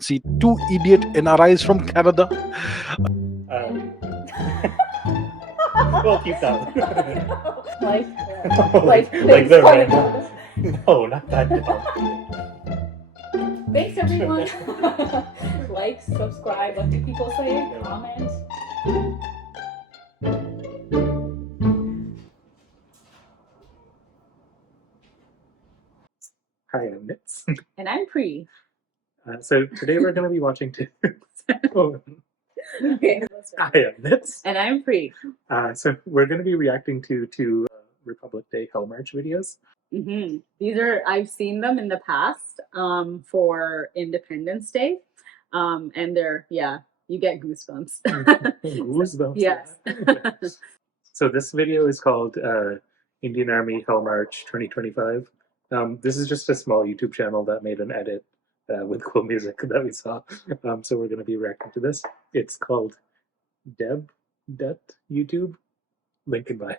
See, two idiot NRIs from Canada. We'll keep that one. like the random. No, not that dumb. Thanks everyone. Like, subscribe, what do people say? Comment. Hi, I'm Nitz. And I'm Pre. So today we're going to be watching two. Okay, let's Hi, start. I'm Nitz. And I'm Pre. So we're going to be reacting to two Republic Day Hell March videos. These are, I've seen them in the past for Independence Day. And they're, yeah, you get goosebumps. Goosebumps. Yes. So this video is called Indian Army Hell March 2025. This is just a small YouTube channel that made an edit with cool music that we saw. So we're going to be reacting to this. It's called Deb.YouTube. Link in bio.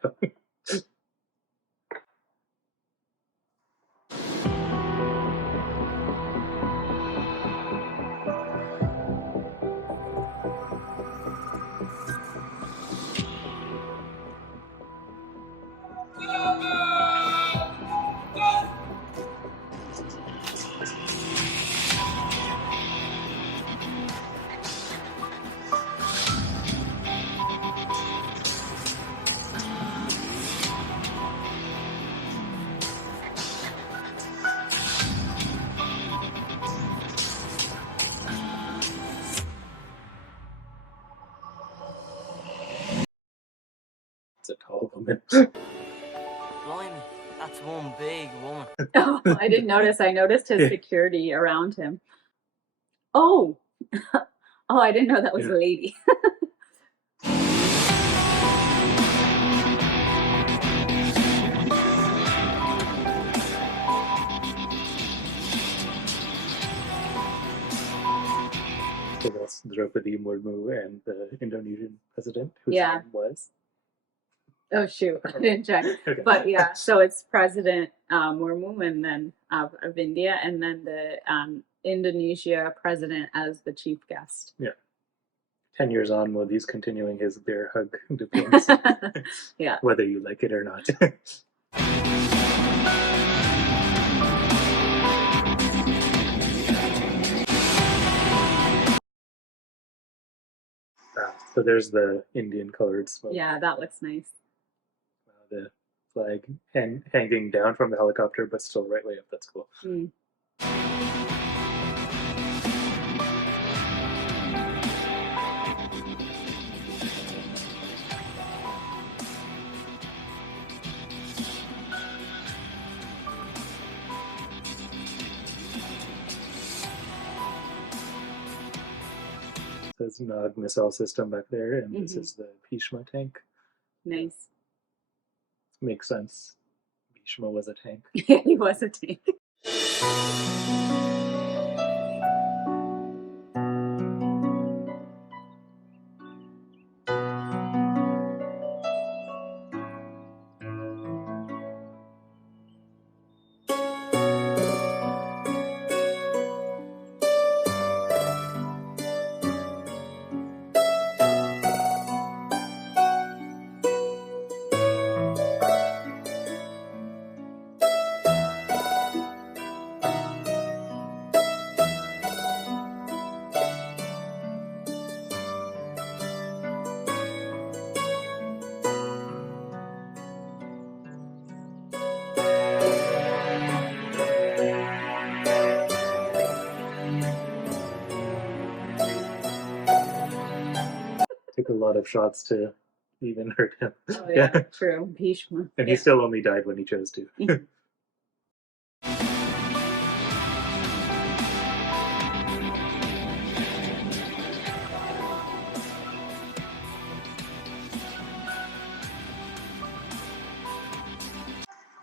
It's a tall woman. Blimey, that's one big woman. Oh, I didn't notice. I noticed his security around him. Oh, oh, I didn't know that was a lady. So that's Draupadi Murmu and the Indonesian president, whose Yeah. name was. Oh shoot, I didn't check. Okay. But yeah, so it's President Murmu and then of India, and then the Indonesia president as the chief guest. Yeah. 10 years on, Modi's continuing his bear hug diplomacy. Yeah. Whether you like it or not. So there's the Indian colored smoke. Yeah, that looks nice. The flag hanging down from the helicopter, but still right way up. That's cool. Mm. There's Nog missile system back there, and this is the Bhishma tank. Nice. Makes sense. Bhishma was a tank. Yeah, he was a tank. Took a lot of shots to even hurt him. Oh yeah, true. Bhishma. And he still only died when he chose to.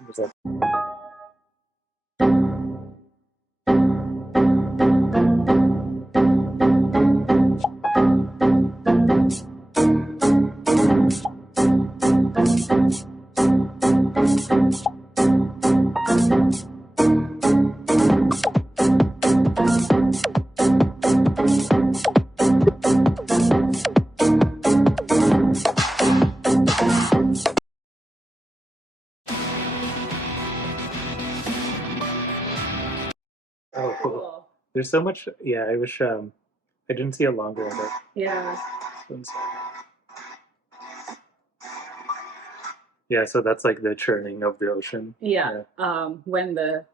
Was that There's so much. Yeah, I wish I didn't see a longer edit. Yeah. Yeah, so that's like the churning of the ocean. Yeah. When the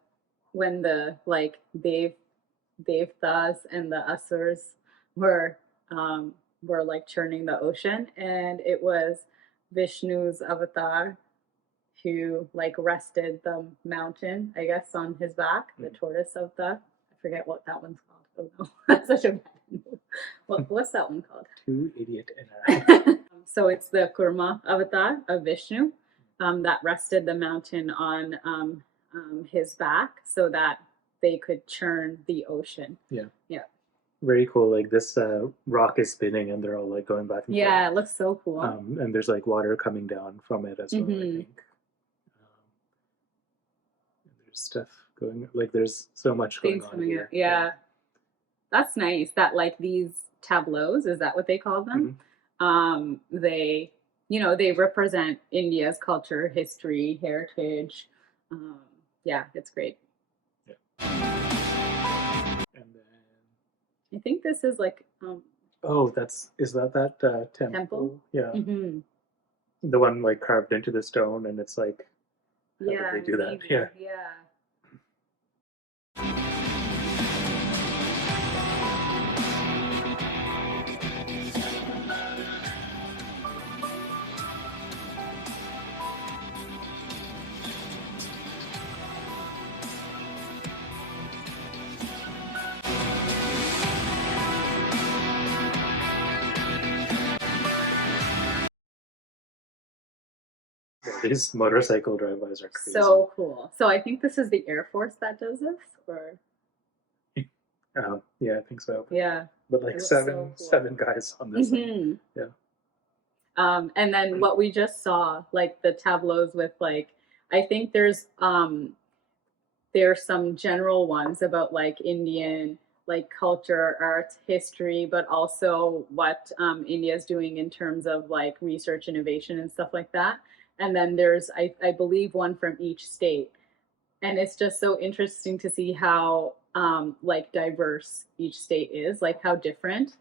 like Devtas and the Asurs were like churning the ocean, and it was Vishnu's avatar who like rested the mountain, I guess, on his back, the tortoise of the, I forget what that one's called. Oh no, that's such a bad name. What's that one called? Two Idiot NRI. So it's the Kurma avatar of Vishnu that rested the mountain on his back so that they could churn the ocean. Yeah. Yeah. Very cool. Like this rock is spinning and they're all like going back and Yeah, forth. it looks so cool. And there's like water coming down from it as well, I think. There's stuff going, like there's so much going Things on coming here. out. Yeah. That's nice that like these tableaus, is that what they call them? They, you know, they represent India's culture, history, heritage. Yeah, it's great. Yeah. And then I think this is like oh, is that temple? Yeah. The one like carved into the stone, and it's like, how did they do that? maybe. Yeah. Yeah. Yeah, these motorcycle drive-bys are crazy. So cool. So I think this is the Air Force that does this, or yeah, I think so. yeah. But like It looks seven so cool. seven guys on this thing. Yeah. And then what we just saw, like the tableaus with like, I think there's some general ones about like Indian like culture, art, history, but also what India is doing in terms of like research, innovation, and stuff like that. And then there's, I believe, one from each state. And it's just so interesting to see how like diverse each state is, like how different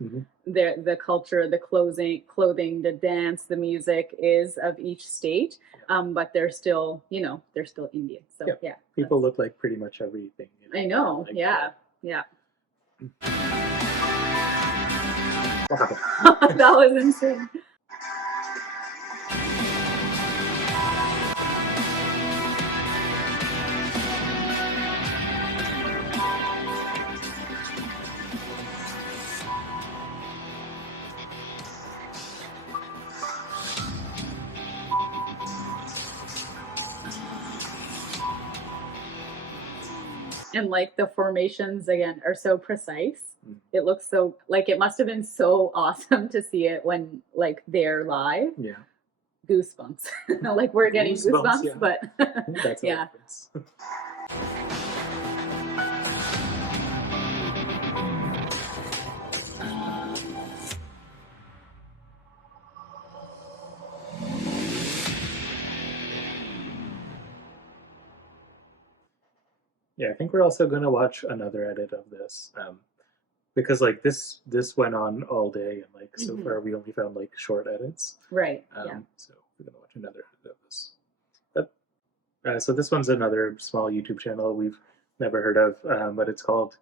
the culture, the clothing, the dance, the music is of each state. But they're still, you know, they're still Indian. So yeah. People look like pretty much everything. You I know. Like, Yeah. Yeah. Wow. That was insane. And like the formations again are so precise. It looks so like it must have been so awesome to see it when like they're live. Yeah. Goosebumps. Like we're getting goosebumps, yeah. but That's yeah. Yeah, I think we're also going to watch another edit of this because like this went on all day, and like so far we only found like short edits. Right. Yeah. So we're going to watch another edit of this. But, so this one's another small YouTube channel we've never heard of, but it's called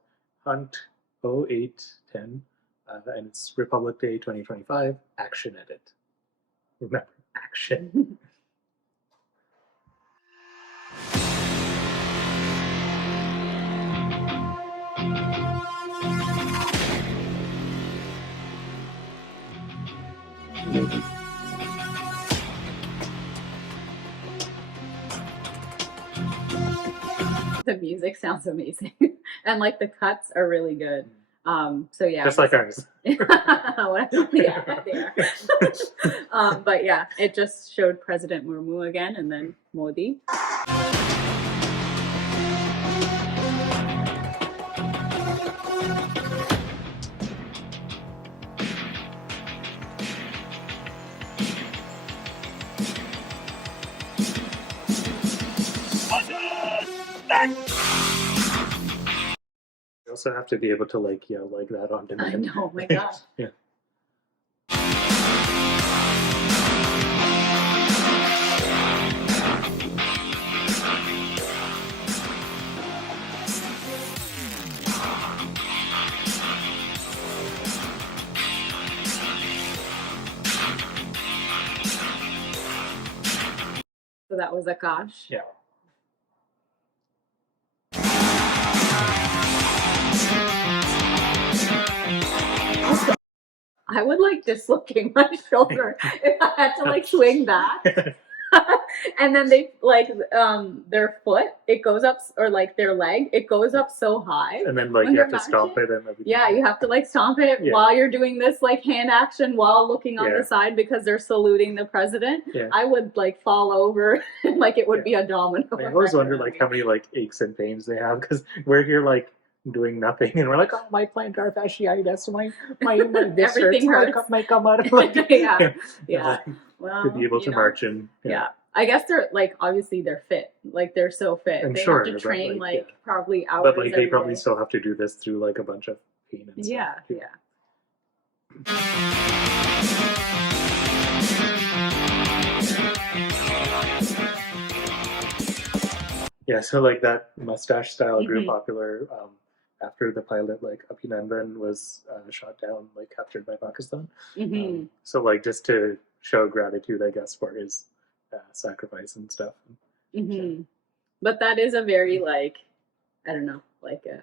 Hunt 0810, and it's Republic Day 2025 Action Edit. Remember, action. The music sounds amazing, and like the cuts are really good. So yeah, Just like ours. yeah, they are. But yeah, it just showed President Murmu again, and then Modi. also have to be able to like yell like that on I demand. know, oh my gosh. Yeah. So that was Akash. Yeah. I would like dislocate my shoulder if I had to like swing back. And then they like their foot, it goes up, or like their leg, it goes up so high. And then like when you have they're to stomp marching. it and everything. Yeah, you have to like stomp it Yeah. while you're doing this like hand action while looking on Yeah. the side because they're saluting the president. Yeah. I would like fall over and like it would Yeah. be a domino. I always effect wonder around like me. how many like aches and pains they have because we're here like doing nothing and we're like, oh, my plantar fasciitis, my this Everything hurts, hurts. might come out of like Yeah. And, Yeah. like, Well, to be able you to know, march in. Yeah. I guess they're like obviously they're fit. Like they're so fit. I'm they sure, have but, to train like, like yeah. probably hours. But like they every probably day. still have to do this through like a bunch of pain and stuff. Yeah, too. Yeah, so like that mustache style grew Mhm. popular after the pilot like Abhinandan was shot down, like captured by Pakistan. Mhm. So like just to show gratitude, I guess, for his sacrifice and stuff. Mhm. But that is a very like I don't know, like a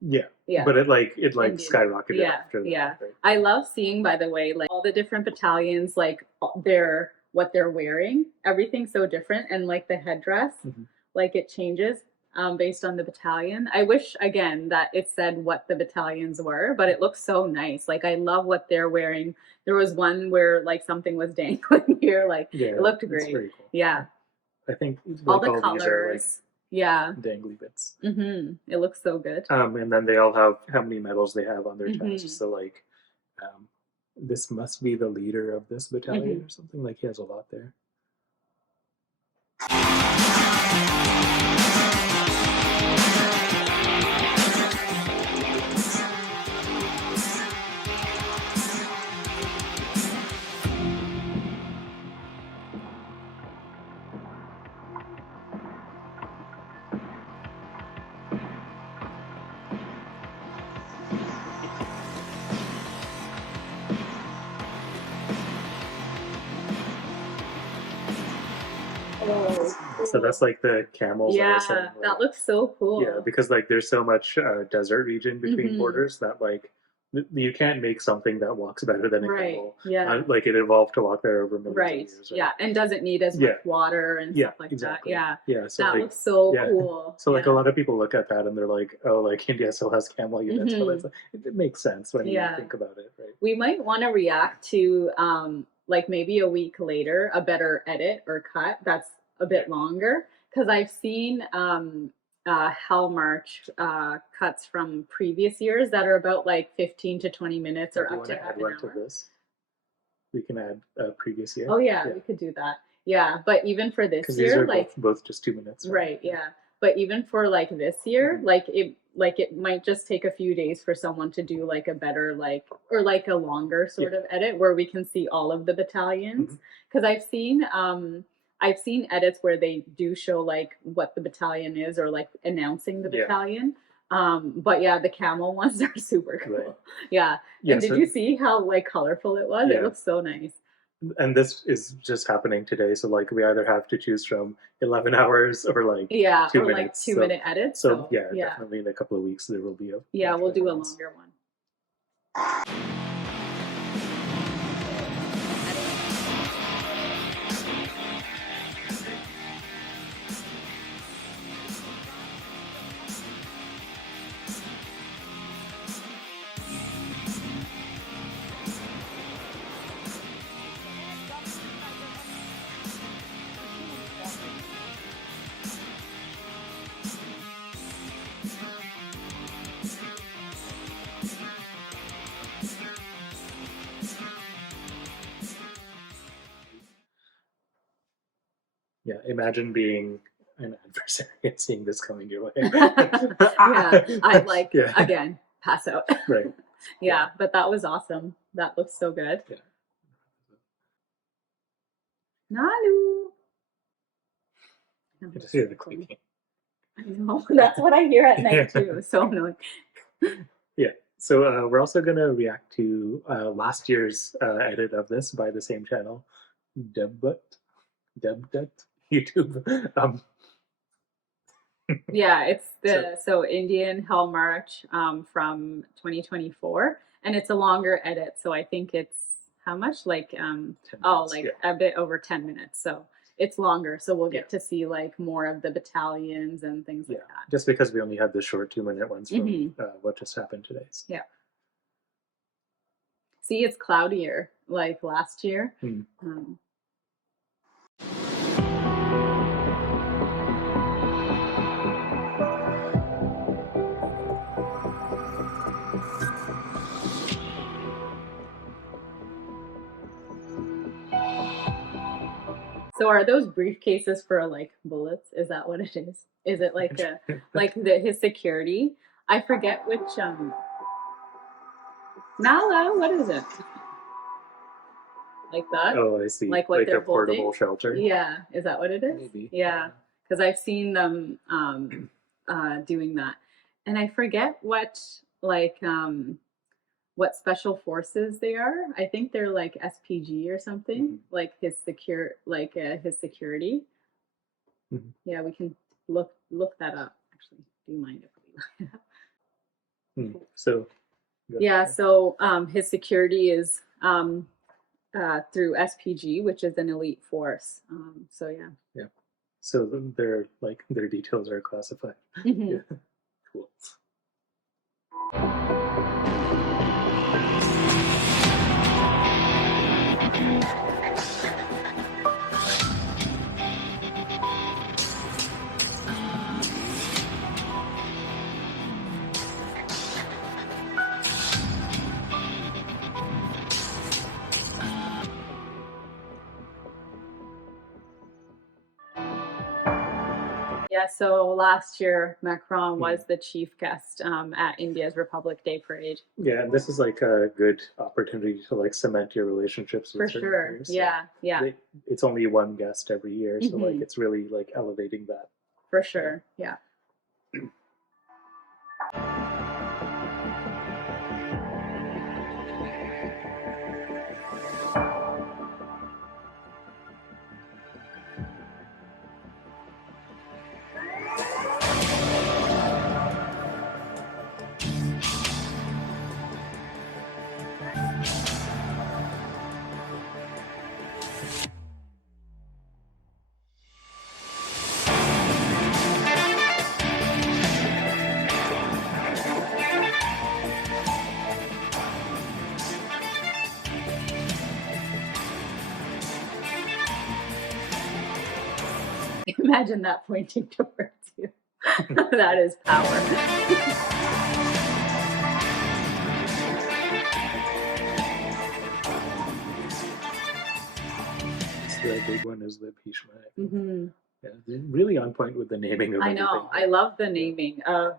Yeah. yeah. But it Indian. skyrocketed Yeah, after that. yeah. Right? I love seeing, by the way, like all the different battalions, like their what they're wearing. Everything's so different, and like the headdress, Mhm. like it changes based on the battalion. I wish again that it said what the battalions were, but it looks so nice. Like I love what they're wearing. There was one where like something was dangling here, like Yeah, it looked it's great. very cool. Yeah, I think like, all the these are like colors. Yeah. dangly bits. It looks so good. And then they all have how many medals they have on their Mhm. chest. So like, this must be the leader of this battalion Mhm. or something. Like he has a lot there. So that's like the camels. I was saying, Yeah, like, that looks so cool. yeah, because like there's so much desert region between Mhm. borders that like you can't make something that walks better than a Right, camel. yeah. Like it evolved to walk there over millions Right. of years. Yeah, and doesn't need as Yeah. much water and Yeah, stuff like exactly. that. Yeah, Yeah, so that like, looks so yeah. cool. So like yeah. a lot of people look at that and they're like, oh, like India still has camel units, but Mhm. it's like, it makes sense when Yeah. you think about it, right? We might want to react to like maybe a week later a better edit or cut that's a bit longer because I've seen Hell March cuts from previous years that are about like 15 to 20 minutes Do or you up want to to half add an one hour. to this? We can add previous year. Oh yeah, we could do that. Yeah, but even for this Because these year, are like both just 2 minutes. right, yeah. But even for like this year, Mhm. like it might just take a few days for someone to do like a better like or like a longer sort of edit where we can see all of the battalions. Mhm. Because I've seen edits where they do show like what the battalion is or like announcing the Yeah. battalion. But yeah, the camel ones are super cool. Right. Yeah. Yeah, And did so- you see how like colorful it was? Yeah. It looks so nice. And this is just happening today. So like we either have to choose from 11 hours or like Yeah, 2 or like minutes. 2 minute edits. So yeah, yeah. definitely in a couple of weeks there will be a Yeah, much we'll better do a ones. longer one. Yeah, imagine being an adversary at seeing this coming your way. Yeah, I'd like Yeah. again pass out. Right. Yeah, but that was awesome. That looks so good. Yeah. Nalu. I just hear the clicking. I know. That's what I hear at night Yeah. too. So annoying. Yeah. So we're also going to react to last year's edit of this by the same channel, Debut YouTube. Yeah, it's the Indian Hell March from 2024, and it's a longer edit. So I think it's how much? Like 10 oh, minutes, like yeah. a bit over 10 minutes. So it's longer. So we'll get to see like more of the battalions and things like that. Just because we only had the short 2-minute ones from what just happened today. So. Yeah. See, it's cloudier like last year. So are those briefcases for like bullets? Is that what it is? Is it like a his security? I forget which Nala, what is it? Like that? Oh, I see. Like what they're a portable holding? shelter. Yeah, is that what it is? Maybe. Yeah, because I've seen them doing that, and I forget what what special forces they are. I think they're like SPG or something. Like his his security. Yeah, we can look that up. Actually, do you mind if we look it up? So. Yeah, so his security is through SPG, which is an elite force. So yeah. Yeah. So their details are classified. Yeah. Cool. Yeah, so last year Macron was the chief guest at India's Republic Day parade. Yeah, and this is like a good opportunity to like cement your relationships with For certain sure. peers. Yeah, yeah. It's only one guest every year, so like it's really like elevating that. For sure. Yeah. Imagine that pointing towards you. That is power. The big one is the Bhishma. Yeah, they're really on point with the naming of everything. I know. I love the naming of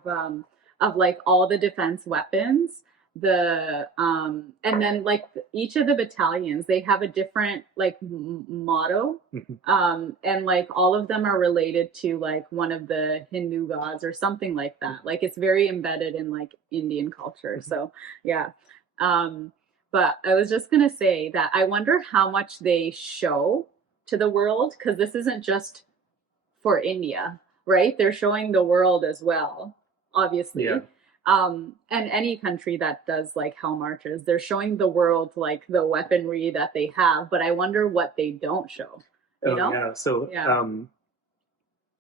like all the defense weapons. And then like each of the battalions, they have a different like motto, and like all of them are related to like one of the Hindu gods or something like that. Like it's very embedded in like Indian culture. So yeah. But I was just gonna say that I wonder how much they show to the world, because this isn't just for India, right? They're showing the world as well, obviously. Yeah. And any country that does like hell marches, they're showing the world like the weaponry that they have, but I wonder what they don't show. You know? Yeah. So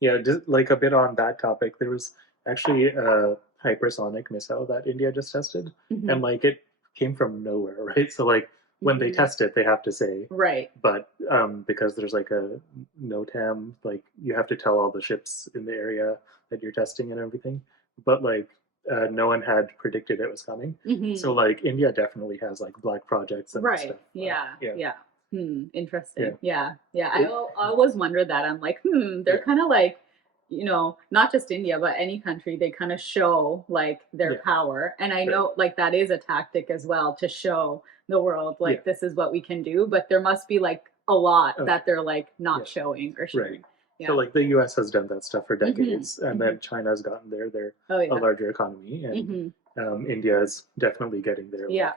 just like a bit on that topic, there was actually a hypersonic missile that India just tested, and like it came from nowhere, right? So like when they test it, they have to say right, but because there's like a NOTAM, like you have to tell all the ships in the area that you're testing and everything, but like no one had predicted it was coming. So like India definitely has like black projects and stuff. Yeah. Interesting. Yeah. I always wondered that. I'm like, they're kind of like you know, not just India, but any country, they kind of show like their Yeah. power. And I know like that is a tactic as well to show the world like this is what we can do. But there must be like a lot that they're like not showing or showing. Right. Yeah. So like the U.S. has done that stuff for decades, and then China's gotten there. They're a larger economy, and India is definitely getting there. Yeah.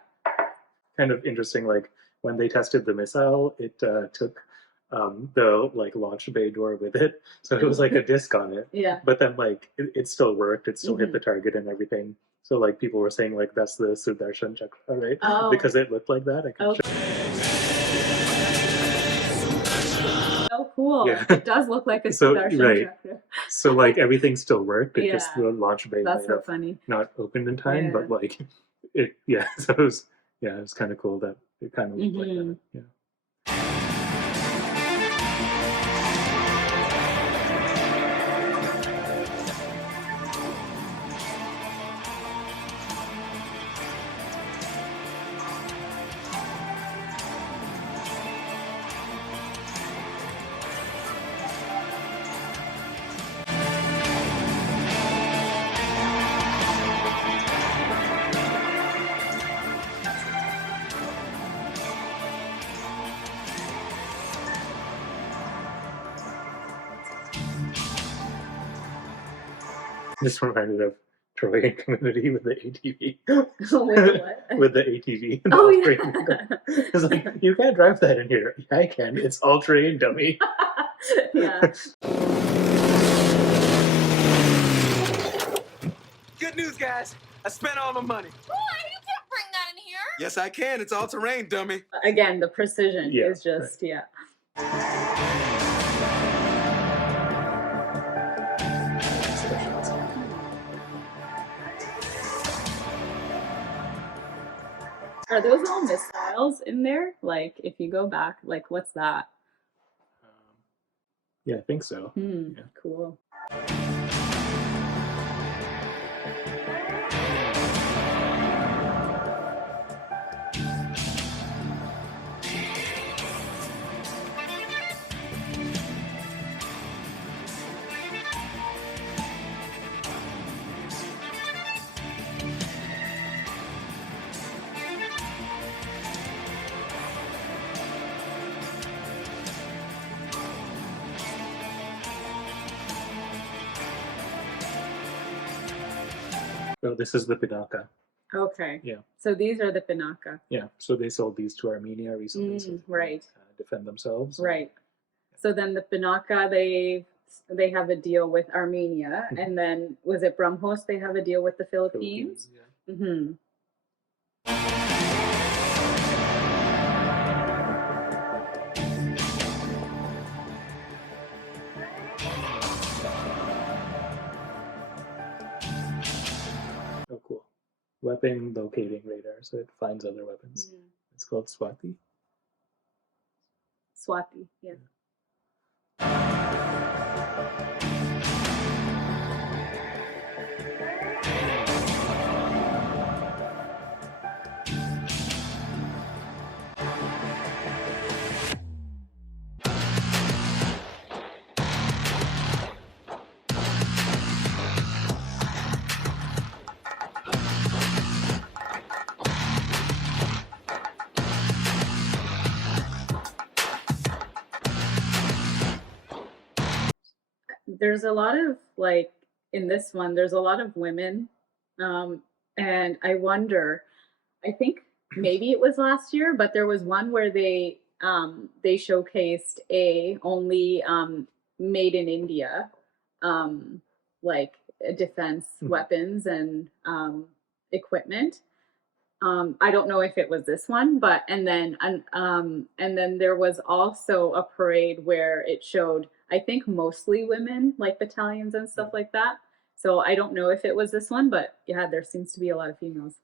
Kind of interesting. Like when they tested the missile, it took the like launch bay door with it, so it was like a disc on it. Yeah. But then like it still worked. It still hit the target and everything. So like people were saying like that's the Sudarshan Chakra, right? Oh. Because it looked like that. I can show. Oh, cool. Yeah. It does look like a So, Sudarshan right. Chakra. So like everything still worked. It Yeah. just the launch bay That's might so have funny. not opened in time, but like it. Yeah. So it was kind of cool that it kind of looked like that. Yeah. Just reminded of Troy and Community with the ATV. With what? With the ATV. Oh, yeah. It's like, you can't drive that in here. Yeah, I can. It's all terrain, dummy. Yeah. Good news, guys. I spent all my money. Boy, you can't bring that in here. Yes, I can. It's all terrain, dummy. Again, the precision Yeah, is just, Are those all missiles in there? Like, if you go back, like, what's that? Yeah, I think so. Yeah. Cool. Oh, this is the Pinaka. Okay. Yeah. So these are the Pinaka. Yeah. So they sold these to Armenia recently. So they can, right. defend themselves. Right. So then the Pinaka, they have a deal with Armenia, and then was it BrahMos? They have a deal with the Philippines. Yeah. Mm-hmm. Oh, cool. Weapon locating radar, so it finds other weapons. It's called Swati. Swati, yeah. There's a lot of like in this one there's a lot of women, and I wonder, I think maybe it was last year, but there was one where they showcased only made in India like defense weapons and equipment. I don't know if it was this one, but and then there was also a parade where it showed, I think, mostly women, like battalions and stuff like that. So I don't know if it was this one, but yeah, there seems to be a lot of females.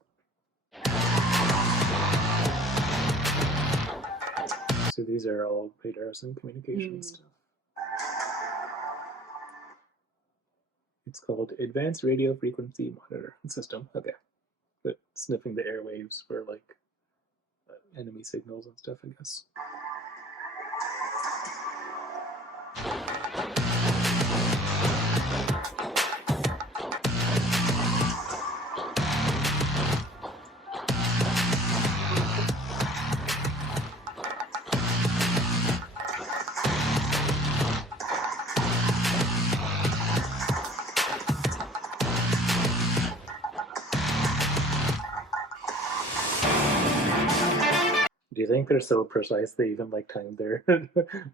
So these are all radars and communication stuff. It's called Advanced Radio Frequency Monitor System. Okay. But sniffing the airwaves for like enemy signals and stuff, I guess. Do you think they're so precise they even like time their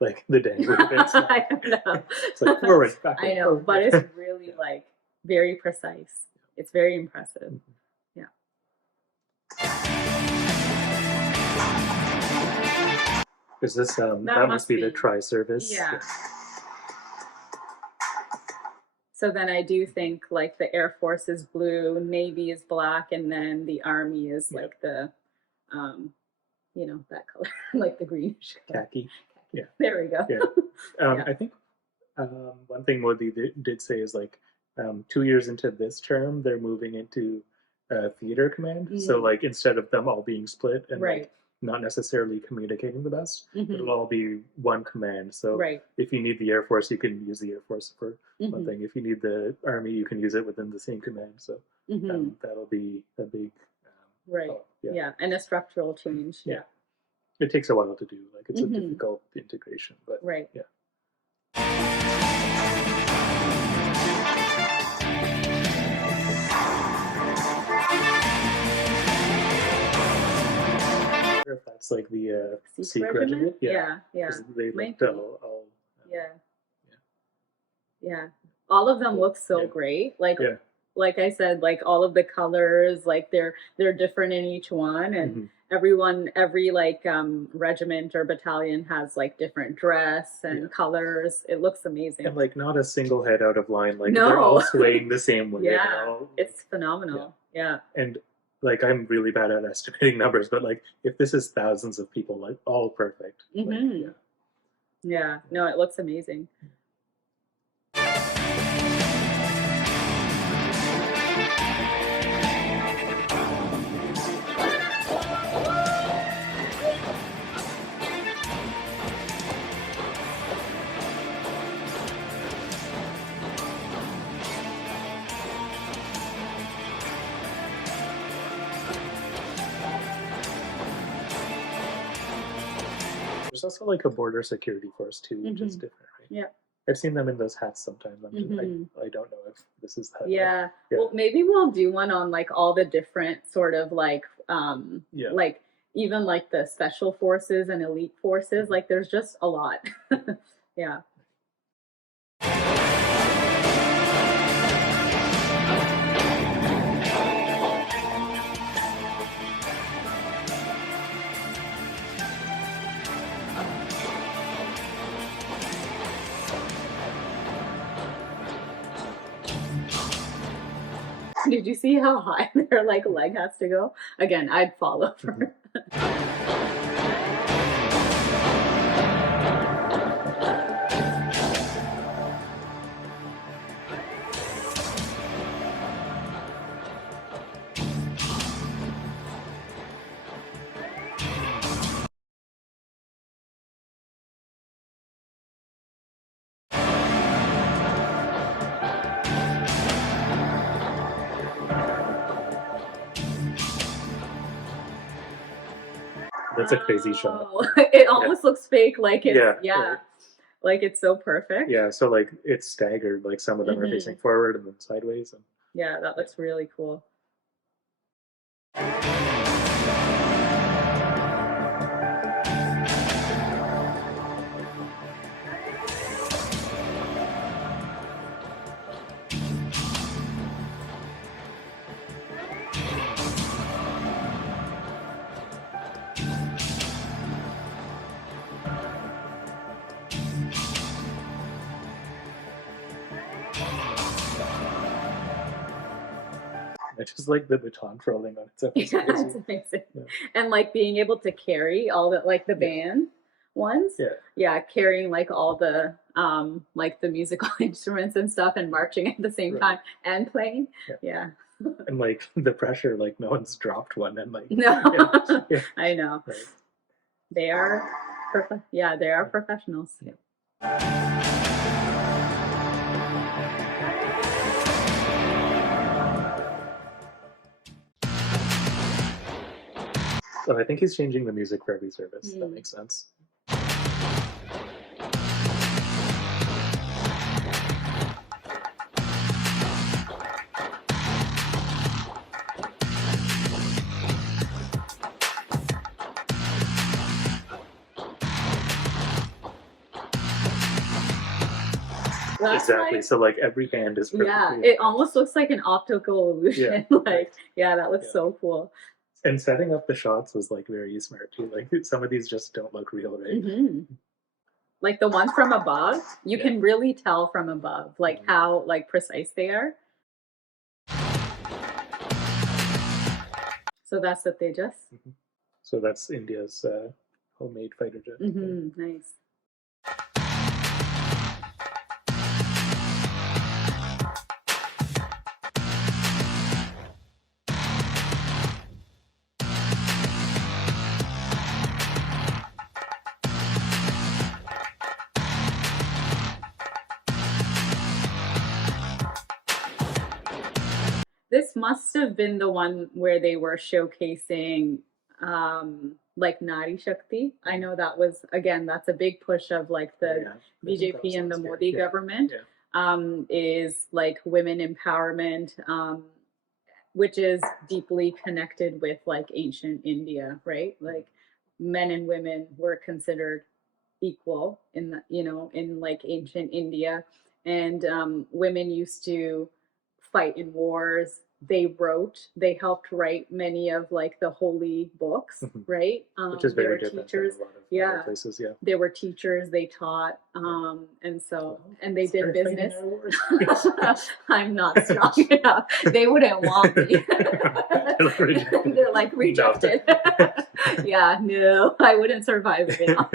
like the dangling bits? I don't know. It's like forward, back. I know, but it's really like very precise. It's very impressive. Yeah. Is this that must be the tri-service? Yeah. So then I do think like the Air Force is blue, Navy is black, and then the Army is like the, you know, that color, like the greenish color. Khaki. Yeah. There we go. Yeah. Yeah. I think one thing Modi did say is like 2 years into this term, they're moving into theater command. So like instead of them all being split and like not necessarily communicating the best, it'll all be one command. So if you need the Air Force, you can use the Air Force for one thing. If you need the Army, you can use it within the same command. So that'll be a big and a structural change. Yeah. It takes a while to do. Like it's a difficult integration, but yeah. If that's like the Sikh regiment, yeah. They looked all yeah. All of them look so great. Like I said, like all of the colors, like they're different in each one, and every like regiment or battalion has like different dress and colors. It looks amazing. And like not a single head out of line. Like they're all swaying the same way. Yeah, it's phenomenal. Yeah. And like I'm really bad at estimating numbers, but like if this is thousands of people, like all perfect. Like, yeah. No, it looks amazing. There's also like a border security force too, which is different, right? Yeah. I've seen them in those hats sometimes. I don't know if this is that. Yeah. Well, maybe we'll do one on like all the different sort of like like even like the special forces and elite forces. Like there's just a lot. Yeah. Did you see how high their like leg has to go? Again, I'd fall over. That's a crazy shot. It almost looks fake, like it's right. like it's so perfect. Yeah, so like it's staggered, like some of them are facing forward and then sideways. And yeah, that looks really cool. I just like the baton twirling on its own. Yeah, it's amazing. And like being able to carry all the like the band ones. Yeah, carrying like all the like the musical instruments and stuff and marching at the same time and playing. Yeah. And like the pressure, like no one's dropped one and like no. I know. Right. They are they are professionals. So I think he's changing the music for every service. That makes sense. That's exactly. like, So like every hand is perfectly yeah, it aligned. almost looks like an optical illusion. Yeah, Like, right. yeah, that looks Yeah. so cool. And setting up the shots was like very smart too. Like some of these just don't look real, right? Hmm. Like the ones from above, you Yeah. can really tell from above, like Mhm. how like precise they are. So that's the Tejas. So that's India's homemade fighter jet. Nice. This must have been the one where they were showcasing like Nari Shakti. I know that was, again, that's a big push of like the Yeah, I think that was BJP and the last year. Modi Yeah. government, Yeah. is like women empowerment, which is deeply connected with like ancient India, right? Like men and women were considered equal in the, in like ancient India, and women used to fight in wars. They helped write many of like the holy books, Mhm. right? Which is They very were different teachers. than a lot of Yeah. other places. Yeah. They were teachers, they taught, and so, and they did Start fighting business. our wars. I'm not strong enough. They wouldn't want me. They're like rejected. Yeah, no, I wouldn't survive very long.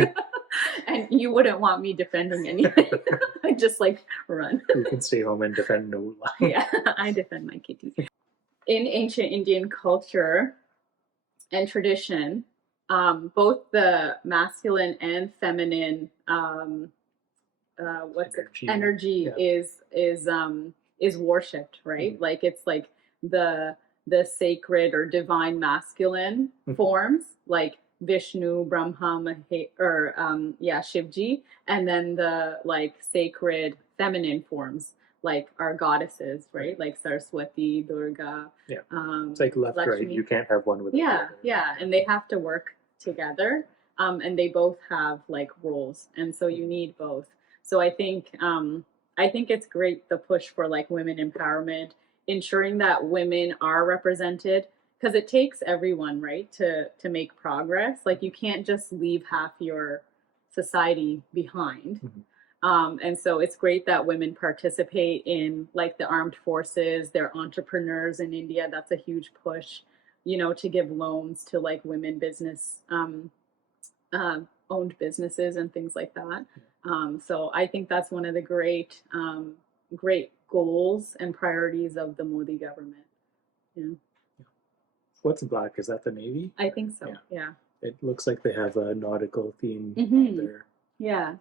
And you wouldn't want me defending anything. I just like run. You can stay home and defend no lie. Yeah, I defend my kitties. In ancient Indian culture and tradition, both the masculine and feminine energy is worshipped, right? Mhm. Like it's like the sacred or divine masculine Mhm. forms, like Vishnu, Brahma, or Shivji, and then the like sacred feminine forms, like our goddesses, right? Like Saraswati, Durga. Yeah. It's like left, right. Lakshmi. You can't have one without the Yeah, other. yeah, and they have to work together, and they both have like roles, and so you need both. So I think it's great, the push for like women empowerment, ensuring that women are represented, because it takes everyone, right, to make progress. Like you can't just leave half your society behind. And so it's great that women participate in like the armed forces. They're entrepreneurs in India. That's a huge push, to give loans to like women business owned businesses and things like that. So I think that's one of the great goals and priorities of the Modi government. Yeah. What's black? Is that the Navy? I think so. Yeah. Yeah. It looks like they have a nautical theme Mhm. on there. Yeah.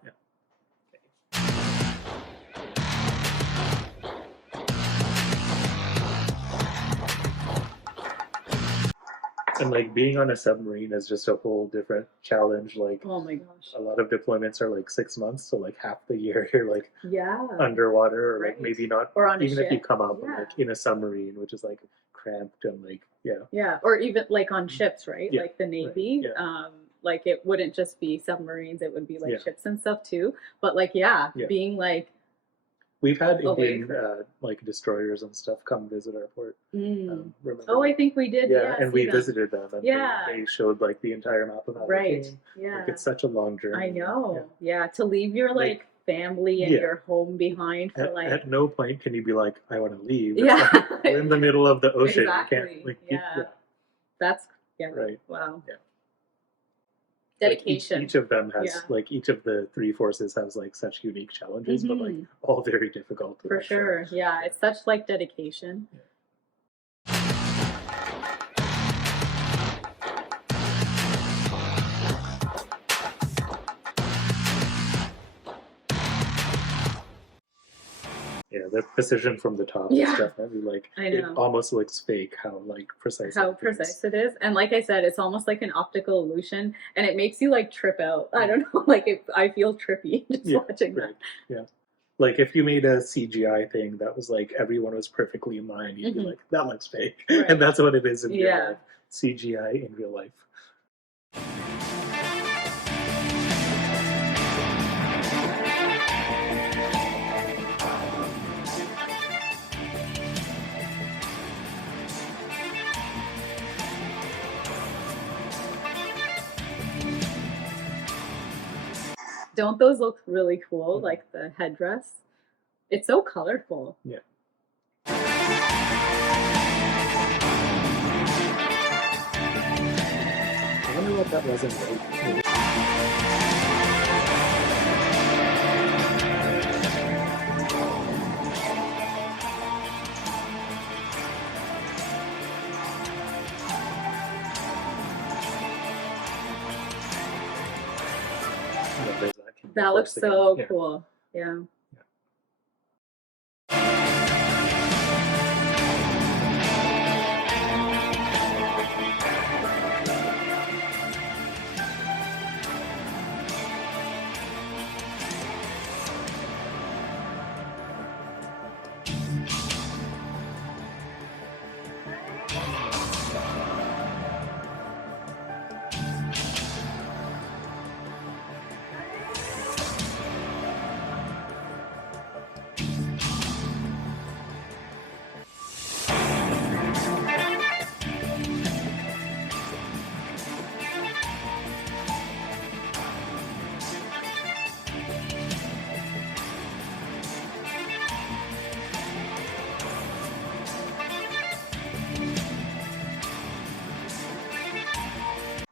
And like being on a submarine is just a whole different challenge. Like Oh my gosh. a lot of deployments are like 6 months, so like half the year you're like Yeah. underwater, or like Right. maybe not, Or on a even if you ship. come up Yeah. like in a submarine, which is like cramped and like Yeah, or even like on ships, right? Yeah, Like the Navy. yeah. Like it wouldn't just be submarines; it would be like Yeah. ships and stuff too. But like, Yeah. being like, We've had away Indian like destroyers and stuff come visit our port. Remember oh, I that? think we did. Yeah, and see we them. visited them, and Yeah. they showed like the entire map of how they Right. came. Yeah. Like it's such a long journey. I know. Yeah. To leave your like family and Yeah. your home behind for At no point can you be like, I want to leave. It's Yeah. like, we're in the middle of the ocean. Exactly. You can't, like, Yeah. That's Right. Wow. Yeah. Dedication. Like each of them has Yeah. like each of the three forces has like such unique challenges, but like all very difficult. For sure. Yeah. It's such like dedication. Yeah, the precision from the top Yeah. is definitely like I it know. almost looks fake how like precise. How everything is. precise it is, and like I said, it's almost like an optical illusion, and it makes you like trip out. I don't know, like I feel trippy just watching Right. that. Yeah. Like if you made a CGI thing that was like everyone was perfectly in line, you'd be like, that looks fake. Right. And that's what it is in real Yeah. life. CGI in real life. don't those look really cool? Mhm. Like the headdress. It's so colorful. Yeah. I wonder what that was in white. Yeah, there's that Camel That looks force again. so Yeah. cool. Yeah.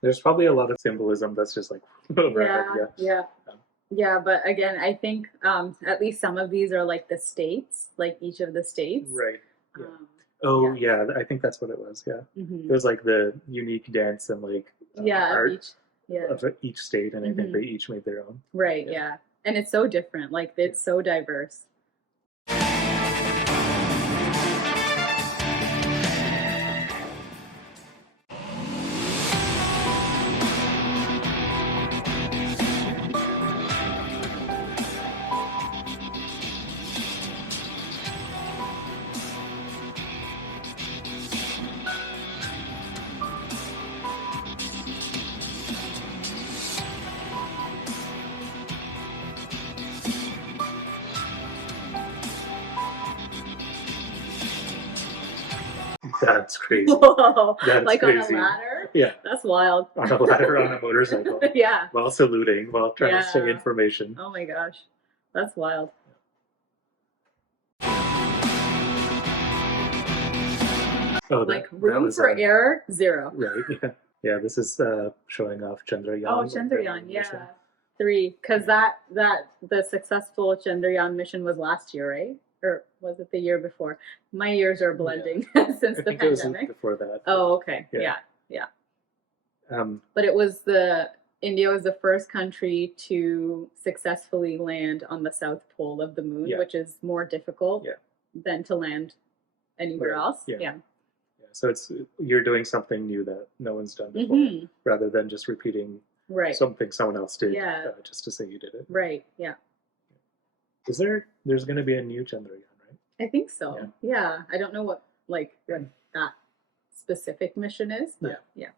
There's probably a lot of symbolism that's just like over. Yeah. Yeah, but again, I think at least some of these are like the states, like each of the states. Right. Yeah. Um, Yeah, I think that's what it was. Yeah. mhm. It was like the unique dance and like Yeah, of art each. Yeah. of each state, and I think Mhm. they each made their own. Right. Yeah. Yeah. And it's so different. Like it's so diverse. That's crazy. Whoa! That's like crazy. on a ladder. Yeah, That's wild. on a ladder on a motorcycle, Yeah. while saluting, while trying to say Yeah. information. Oh my gosh, that's wild. Oh, Like that room was for error, 0. right. Yeah, yeah. This is showing off Chandrayaan. Oh, like, the Chandrayaan, yeah. mission. 3, because the successful Chandrayaan mission was last year, right? Or was it the year before? My years are blending since I the think it was pandemic. before that. Oh, okay. Yeah. Yeah. Um, But India was the first country to successfully land on the South Pole of the moon, Yeah. which is more difficult Yeah. than to land anywhere Right, else. yeah. Yeah. yeah, so you're doing something new that no one's done before, Mhm. rather than just repeating Right. something someone else did, Yeah. just to say you did it. Right. Yeah. There's going to be a new Chandrayaan, right? I think so. Yeah. Yeah. I don't know what that specific mission is, but yeah.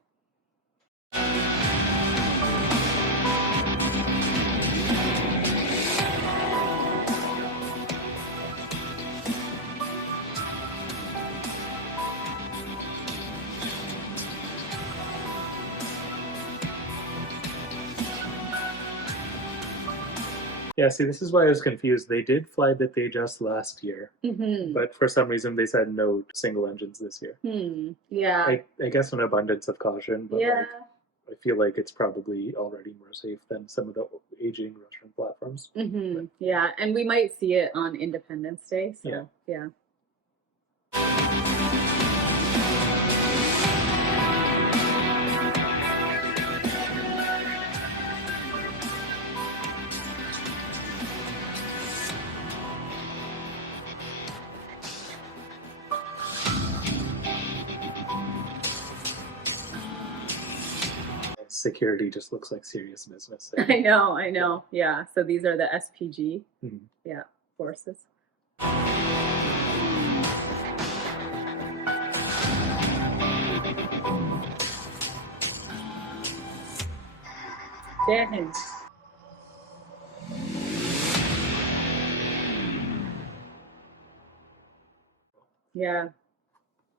Yeah, see, this is why I was confused. They did fly the Tejas last year, Mm-hmm. but for some reason they said no single engines this year. Yeah. I guess an abundance of caution, but Yeah. like, I feel like it's probably already more safe than some of the aging Russian platforms. Mm-hmm. Yeah. And we might see it on Independence Day. So yeah. Security just looks like serious business. I know. Yeah. So these are the SPG. Mhm. Yeah. Forces. Jai Hind. Yeah.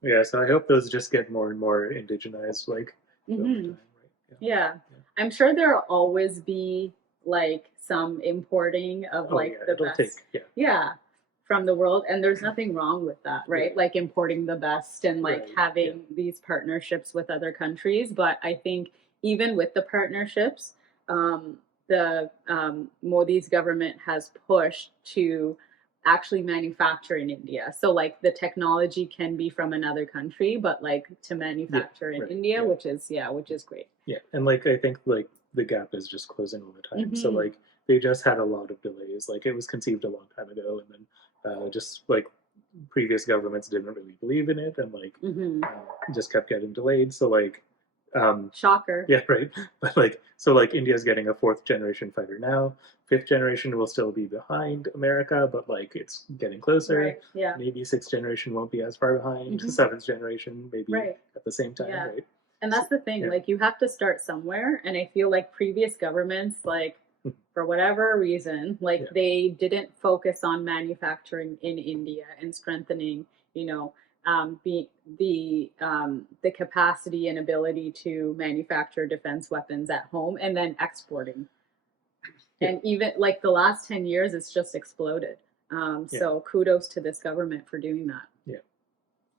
Yeah, so I hope those just get more and more indigenized, like over Mhm. time, right? Yeah. I'm sure there'll always be like some importing of Oh, like yeah, the it'll best. take Yeah, from the world, and there's nothing wrong with that, right? Yeah. Like importing the best and like Right, having these partnerships with other countries. But I think even with the partnerships, the Modi's government has pushed to actually manufacture in India. So like the technology can be from another country, but like to manufacture in right, India, yeah. which is great. Yeah, and like I think like the gap is just closing all the time. So Mhm. like they just had a lot of delays. Like it was conceived a long time ago, and then just like previous governments didn't really believe in it, and like Hmm. just kept getting delayed. So like Shocker. yeah, right. But like so like India's getting a fourth generation fighter now. Fifth generation will still be behind America, but like it's getting closer. Right. Yeah. Maybe sixth generation won't be as far behind. Mhm. Seventh generation maybe Right. at the same time, Yeah. right? And that's the thing, Yeah. like you have to start somewhere. And I feel like previous governments, like for whatever reason, like Yeah. they didn't focus on manufacturing in India and strengthening, you know, the capacity and ability to manufacture defense weapons at home and then exporting. Yeah. And even like the last 10 years, it's just exploded. So kudos to this government for doing that. Yeah.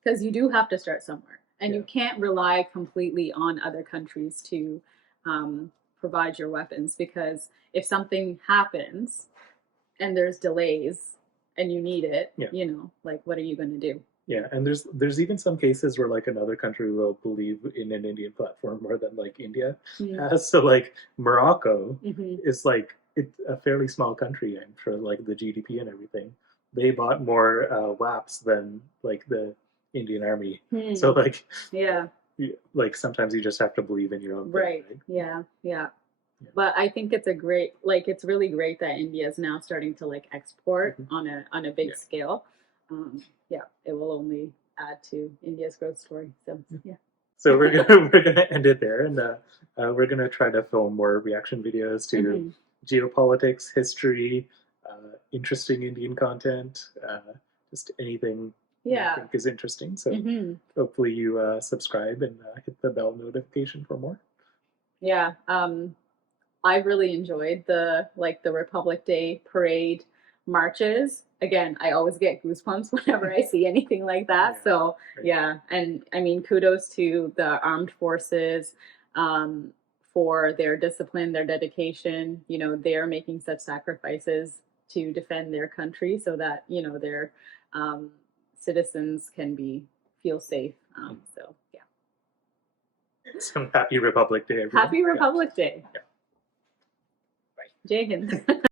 Because you do have to start somewhere, and you Yeah. can't rely completely on other countries to provide your weapons, because if something happens and there's delays and you need it, Yeah. you know, like what are you going to do? Yeah, and there's even some cases where like another country will believe in an Indian platform more than like India has. So like Morocco Mm-hmm. is like it's a fairly small country. I'm sure like the GDP and everything, they bought more WAPs than like the Indian Army. So like Yeah. like sometimes you just have to believe in your own Right. thing. Right? Yeah. Yeah. Yeah. But I think it's a great, like, it's really great that India is now starting to like export Mhm. on a big Yeah. scale. Yeah, it will only add to India's growth story. So yeah. So we're gonna end it there, and we're gonna try to film more reaction videos to Mhm. geopolitics, history, interesting Indian content, just anything you Yeah. think is interesting. So Hmm. hopefully you subscribe and hit the bell notification for more. Yeah. I really enjoyed the Republic Day parade marches. Again, I always get goosebumps whenever I see anything like that. Yeah, So right. yeah, and I mean, kudos to the armed forces for their discipline, their dedication. You know, they're making such sacrifices to defend their country so that their citizens can feel safe. So yeah, So happy Republic Day, everyone. happy Republic Day. Yeah. Jai Hind.